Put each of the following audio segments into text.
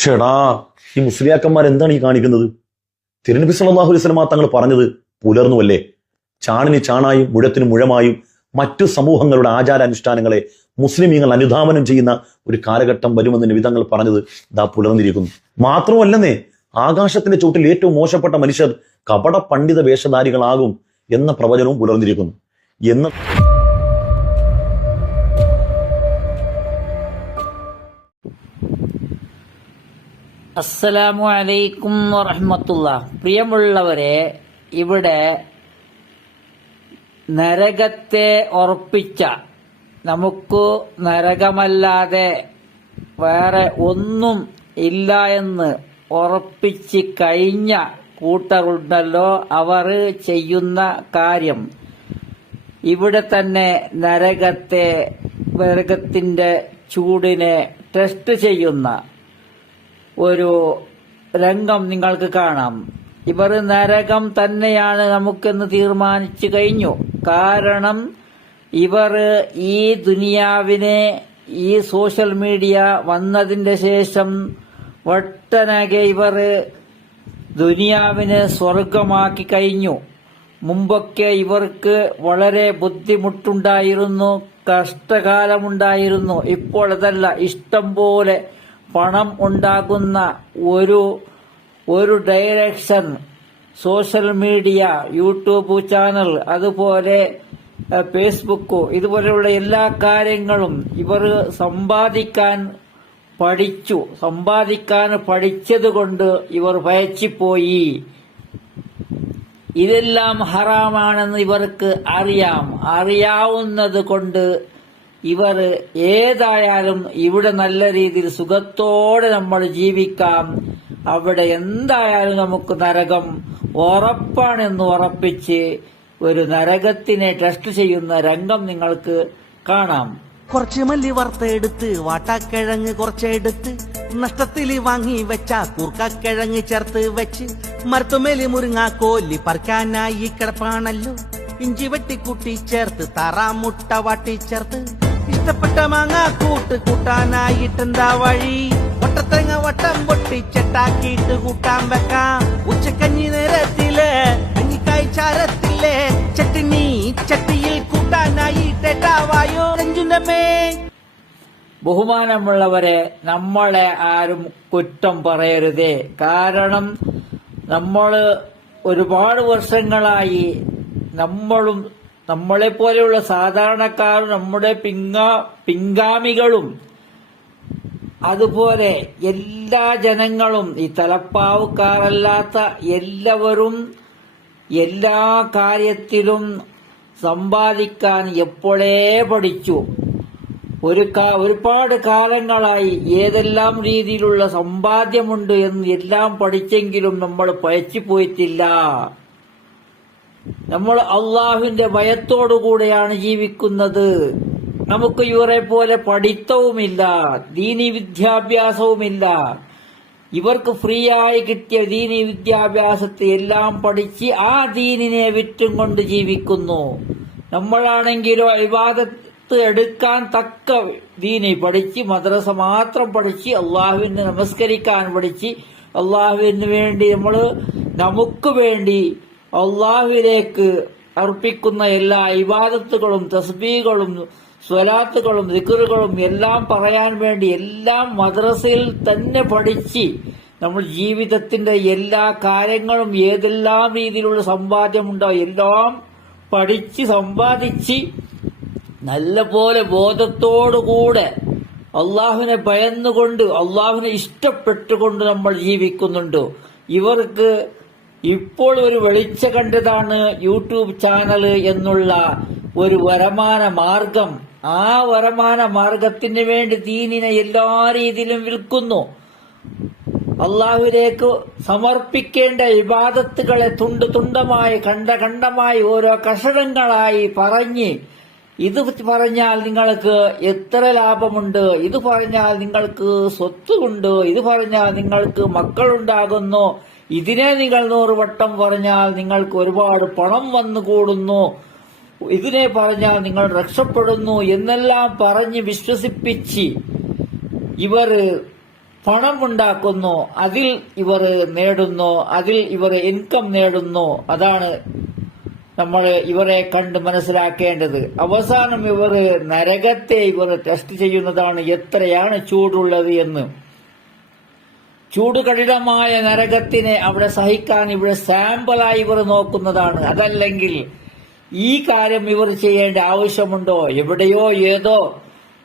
ഷെടാ ഈ മുസ്ലിയാക്കന്മാർ എന്താണ് ഈ കാണിക്കുന്നത്? തിരുനബി സല്ലാഹു അലൈഹി വസല്ലമ തങ്ങൾ പറഞ്ഞത് പുലർന്നുവല്ലേ? ചാണിന് ചാണായും മുഴത്തിന് മുഴമായും മറ്റു സമൂഹങ്ങളുടെ ആചാരാനുഷ്ഠാനങ്ങളെ മുസ്ലിമീങ്ങൾ അനുധാവനം ചെയ്യുന്ന ഒരു കാലഘട്ടം വരുമെന്ന് നിവിധങ്ങൾ പറഞ്ഞത് ദാ പുലർന്നിരിക്കുന്നു. മാത്രമല്ലെന്നേ ആകാശത്തിന്റെ ചുവട്ടിൽ ഏറ്റവും മോശപ്പെട്ട മനുഷ്യർ കപട പണ്ഡിത വേഷധാരികളാകും എന്ന പ്രവചനവും പുലർന്നിരിക്കുന്നു. എന്ന് അസ്സലാമു അലൈക്കും വറഹമത്തുള്ള. പ്രിയമുള്ളവരെ ഇവിടെ നരകത്തെ ഉറപ്പിച്ച നമുക്ക് നരകമല്ലാതെ വേറെ ഒന്നും ഇല്ല എന്ന് ഉറപ്പിച്ച് കഴിഞ്ഞ കൂട്ടറുണ്ടല്ലോ അവർ ചെയ്യുന്ന കാര്യം. ഇവിടെ തന്നെ നരകത്തെ നരകത്തിന്റെ ചൂടിനെ ടെസ്റ്റ് ചെയ്യുന്ന ഒരു രംഗം നിങ്ങൾക്ക് കാണാം. ഇവർ നരകം തന്നെയാണ് നമുക്കെന്ന് തീരുമാനിച്ചു കഴിഞ്ഞു. കാരണം ഇവർ ഈ ദുനിയാവിനെ ഈ സോഷ്യൽ മീഡിയ വന്നതിന്റെ ശേഷം ഒട്ടനകെ ഇവർ ദുനിയാവിനെ സ്വർഗമാക്കി കഴിഞ്ഞു. മുമ്പൊക്കെ ഇവർക്ക് വളരെ ബുദ്ധിമുട്ടുണ്ടായിരുന്നു കഷ്ടകാലമുണ്ടായിരുന്നു. ഇപ്പോൾ അതല്ല ഇഷ്ടം പോലെ പണം ഉണ്ടാകുന്ന ഒരു ഒരു direction social media YouTube channel അതുപോലെ ഫേസ്ബുക്കോ ഇതുപോലെയുള്ള എല്ലാ കാര്യങ്ങളും ഇവർ സമ്പാദിക്കാൻ പഠിച്ചു. സമ്പാദിക്കാൻ പഠിച്ചതുകൊണ്ട് ഇവർ ഭയച്ചിപ്പോയി. ഇതെല്ലാം ഹറാമാണെന്ന് ഇവർക്ക് അറിയാം. അറിയാവുന്നത് കൊണ്ട് ഇവർ ഏതായാലും ഇവിടെ നല്ല രീതിയിൽ സുഖത്തോടെ നമ്മൾ ജീവിക്കാം. അവിടെ എന്തായാലും നമുക്ക് നരകം ഉറപ്പാണെന്ന് ഉറപ്പിച്ച് ഒരു നരകത്തിനെ ടെസ്റ്റ് ചെയ്യുന്ന രംഗം നിങ്ങൾക്ക് കാണാം. കുറച്ച് മല്ലി വറുത്തെടുത്ത് വാട്ടാക്കിഴങ്ങ് കുറച്ചെടുത്ത് നഷ്ടത്തിൽ വാങ്ങി വെച്ച കൂർക്കക്കിഴങ്ങ് ചേർത്ത് വെച്ച് മരത്തുമേലി മുരിങ്ങാ കോല്ലി പറിക്കാനായി കിടപ്പാണല്ലോ. ഇഞ്ചി വെട്ടിക്കൂട്ടി ചേർത്ത് താറാമുട്ട വാട്ടി ചേർത്ത്. ഇഷ്ടപ്പെട്ട മാങ്ങ കൂട്ട് കൂട്ടാനായിട്ടെന്താ വഴി? വട്ടത്തേങ്ങ വട്ടം പൊട്ടിച്ചെട്ടാക്കിയിട്ട് കൂട്ടാൻ വെക്കാം. ഉച്ചക്കഞ്ഞി നേരത്തിൽ കഞ്ഞിക്കായ് ചാരത്തില്ലേ ചട്ടിനി ചട്ടിയിൽ കൂട്ടാനായിട്ടാവായോ രഞ്ജുനമേ ബഹുമാനമുള്ളവരെ നമ്മളെ ആരും കുറ്റം പറയരുതേ. കാരണം നമ്മൾ ഒരുപാട് വർഷങ്ങളായി നമ്മളും നമ്മളെ പോലെയുള്ള സാധാരണക്കാർ നമ്മുടെ പിങ്കാ പിൻഗാമികളും അതുപോലെ എല്ലാ ജനങ്ങളും ഈ തലപ്പാവുകാരല്ലാത്ത എല്ലാവരും എല്ലാ കാര്യത്തിലും സമ്പാദിക്കാൻ എപ്പോഴേ പഠിച്ചു. ഒരു ഒരുപാട് കാലങ്ങളായി ഏതെല്ലാം രീതിയിലുള്ള സമ്പാദ്യമുണ്ട് എന്ന് എല്ലാം പഠിച്ചെങ്കിലും നമ്മൾ പഴച്ചു പോയിട്ടില്ല. നമ്മൾ അള്ളാഹുവിന്റെ ഭയത്തോടുകൂടെയാണ് ജീവിക്കുന്നത്. നമുക്ക് ഇവരെ പോലെ പഠിത്തവുമില്ല ദീനി വിദ്യാഭ്യാസവുമില്ല. ഇവർക്ക് ഫ്രീ ആയി കിട്ടിയ ദീനി വിദ്യാഭ്യാസത്തെ എല്ലാം പഠിച്ച് ആ ദീനിനെ വിറ്റും കൊണ്ട് ജീവിക്കുന്നു. നമ്മളാണെങ്കിലോ ഇബാദത്ത് എടുക്കാൻ തക്ക ദീനി പഠിച്ച് മദ്രസ മാത്രം പഠിച്ച് അള്ളാഹുവിനെ നമസ്കരിക്കാൻ പഠിച്ച് അള്ളാഹുവിന് വേണ്ടി നമ്മൾ നമുക്ക് വേണ്ടി അള്ളാഹുവിലേക്ക് അർപ്പിക്കുന്ന എല്ലാ ഇബാദത്തുകളും തസ്ബീകളും സ്വലാത്തുകളും ദിക്കറുകളും എല്ലാം പറയാൻ വേണ്ടി എല്ലാം മദ്രസയിൽ തന്നെ പഠിച്ച് നമ്മൾ ജീവിതത്തിന്റെ എല്ലാ കാര്യങ്ങളും ഏതെല്ലാം രീതിയിലുള്ള സമ്പാദ്യമുണ്ടോ എല്ലാം പഠിച്ച് സമ്പാദിച്ച് നല്ലപോലെ ബോധത്തോടുകൂടെ അള്ളാഹുവിനെ ഭയന്നുകൊണ്ട് അള്ളാഹുവിനെ ഇഷ്ടപ്പെട്ടുകൊണ്ട് നമ്മൾ ജീവിക്കുന്നുണ്ട്. ഇവർക്ക് ഇപ്പോൾ ഒരു വെളിച്ച കണ്ടതാണ് യൂട്യൂബ് ചാനൽ എന്നുള്ള ഒരു വരമാന മാർഗം. ആ വരമാന മാർഗത്തിന് വേണ്ടി ദീനിനെ എല്ലാ രീതിയിലും വിൽക്കുന്നു. അള്ളാഹുലേക്ക് സമർപ്പിക്കേണ്ട ഇബാദത്തുകളെ തുണ്ട് തുണ്ടമായി കണ്ട കണ്ടമായി ഓരോ കഷണങ്ങളായി പറഞ്ഞ് ഇത് പറഞ്ഞാൽ നിങ്ങൾക്ക് എത്ര ലാഭമുണ്ട് ഇത് പറഞ്ഞാൽ നിങ്ങൾക്ക് സ്വത്തുണ്ട് ഇത് പറഞ്ഞാൽ നിങ്ങൾക്ക് മക്കളുണ്ടാകുന്നു ഇതിനെ നിങ്ങൾ നൂറ് വട്ടം പറഞ്ഞാൽ നിങ്ങൾക്ക് ഒരുപാട് പണം വന്നു കൂടുന്നു. ഇതിനെ പറഞ്ഞാൽ നിങ്ങൾ രക്ഷപ്പെടുന്നു എന്നെല്ലാം പറഞ്ഞ് വിശ്വസിപ്പിച്ച് ഇവർ പണം ഉണ്ടാക്കുന്നു അതിൽ ഇവർ നേടുന്നു അതിൽ ഇവർ ഇൻകം നേടുന്നു. അതാണ് നമ്മൾ ഇവരെ കണ്ട് മനസ്സിലാക്കേണ്ടത്. അവസാനം ഇവർ നരകത്തെ ഇവർ ടെസ്റ്റ് ചെയ്യുന്നതാണ് എത്രയാണ് ചൂടുള്ളത് എന്ന്. ചൂട് കഠിനമായ നരകത്തിനെ അവിടെ സഹിക്കാൻ ഇവിടെ സാമ്പിളായി ഇവർ നോക്കുന്നതാണ്. അതല്ലെങ്കിൽ ഈ കാര്യം ഇവർ ചെയ്യേണ്ട ആവശ്യമുണ്ടോ? എവിടെയോ ഏതോ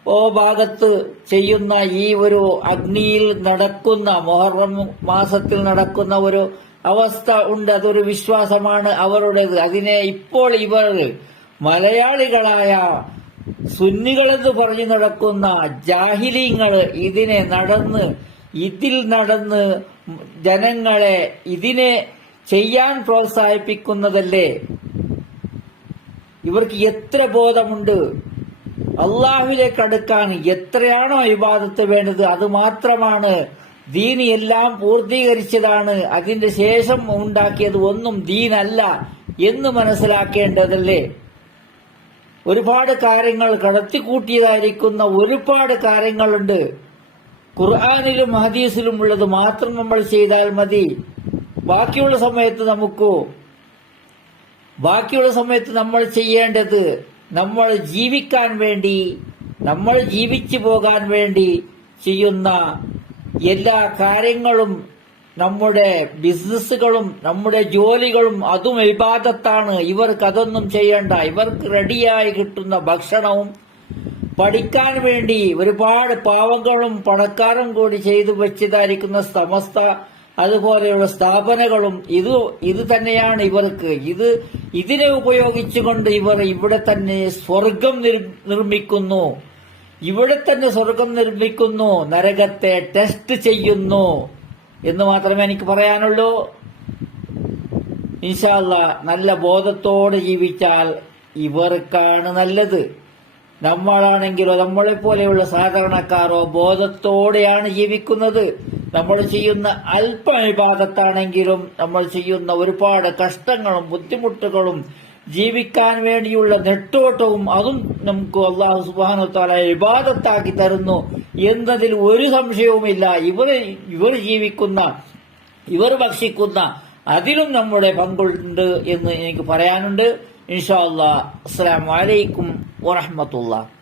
ഓ ഭാഗത്ത് ചെയ്യുന്ന ഈ ഒരു അഗ്നിയിൽ നടക്കുന്ന മൊഹറം മാസത്തിൽ നടക്കുന്ന ഒരു അവസ്ഥ ഉണ്ട്. അതൊരു വിശ്വാസമാണ് അവരുടേത്. അതിനെ ഇപ്പോൾ ഇവർ മലയാളികളായ സുന്നികളെന്ന് പറഞ്ഞു നടക്കുന്ന ജാഹിലീങ്ങൾ ഇതിനെ നടന്ന് ഇതിൽ നടന്ന് ജനങ്ങളെ ഇതിനെ ചെയ്യാൻ പ്രോത്സാഹിപ്പിക്കുന്നതല്ലേ? ഇവർക്ക് എത്ര ബോധമുണ്ട്? അള്ളാഹുവിലേക്ക് അടുക്കാൻ എത്രയാണോ ഇബാദത്ത് വേണ്ടത് അത് മാത്രമാണ്. ദീൻ എല്ലാം പൂർത്തീകരിച്ചതാണ്. അതിന്റെ ശേഷം ഉണ്ടാക്കിയത് ഒന്നും ദീനല്ല എന്ന് മനസ്സിലാക്കേണ്ടതല്ലേ? ഒരുപാട് കാര്യങ്ങൾ കടത്തിക്കൂട്ടിയതായിരിക്കുന്ന ഒരുപാട് കാര്യങ്ങളുണ്ട്. ഖുർആാനിലും ഹദീസിലും ഉള്ളത് മാത്രം നമ്മൾ ചെയ്താൽ മതി. ബാക്കിയുള്ള സമയത്ത് നമുക്ക്? ബാക്കിയുള്ള സമയത്ത് നമ്മൾ ചെയ്യേണ്ടത് നമ്മൾ ജീവിക്കാൻ വേണ്ടി നമ്മൾ ജീവിച്ചു പോകാൻ വേണ്ടി ചെയ്യുന്ന എല്ലാ കാര്യങ്ങളും നമ്മുടെ ബിസിനസ്സുകളും നമ്മുടെ ജോലികളും അതും വിവാദത്താണ് ഇവർക്ക് അതൊന്നും ചെയ്യേണ്ട. ഇവർക്ക് റെഡിയായി കിട്ടുന്ന ഭക്ഷണവും പഠിക്കാൻ വേണ്ടി ഒരുപാട് പാവങ്ങളും പണക്കാരും കൂടി ചെയ്തു വെച്ചതായിരിക്കുന്ന സമസ്ത അതുപോലെയുള്ള സ്ഥാപനങ്ങളും ഇത് ഇത് തന്നെയാണ് ഇവർക്ക്. ഇത് ഇതിനെ ഉപയോഗിച്ചുകൊണ്ട് ഇവർ ഇവിടെ തന്നെ സ്വർഗം നിർമ്മിക്കുന്നു. ഇവിടെ തന്നെ സ്വർഗം നിർമ്മിക്കുന്നു. നരകത്തെ ടെസ്റ്റ് ചെയ്യുന്നു. എന്ന് മാത്രമേ എനിക്ക് പറയാനുള്ളൂ. ഇൻഷാല്ല നല്ല ബോധത്തോടെ ജീവിച്ചാൽ ഇവർക്കാണ് നല്ലത്. നമ്മളാണെങ്കിലോ നമ്മളെ പോലെയുള്ള സാധാരണക്കാരോ ബോധത്തോടെയാണ് ജീവിക്കുന്നത്. നമ്മൾ ചെയ്യുന്ന അല്പ വിവാദത്താണെങ്കിലും നമ്മൾ ചെയ്യുന്ന ഒരുപാട് കഷ്ടങ്ങളും ബുദ്ധിമുട്ടുകളും ജീവിക്കാൻ വേണ്ടിയുള്ള നെട്ടോട്ടവും അതും നമുക്ക് അള്ളാഹു സുബാനുത്താല താല വിവാദത്താക്കി തരുന്നു എന്നതിൽ ഒരു സംശയവുമില്ല. ഇവർ ഇവർ ജീവിക്കുന്ന ഇവർ ഭക്ഷിക്കുന്ന അതിലും നമ്മുടെ പങ്കുണ്ട് എന്ന് എനിക്ക് പറയാനുണ്ട്. ഇൻഷാ അല്ലാ അസ്സലാമു അലൈക്കും വറഹ്മത്തുള്ളാഹി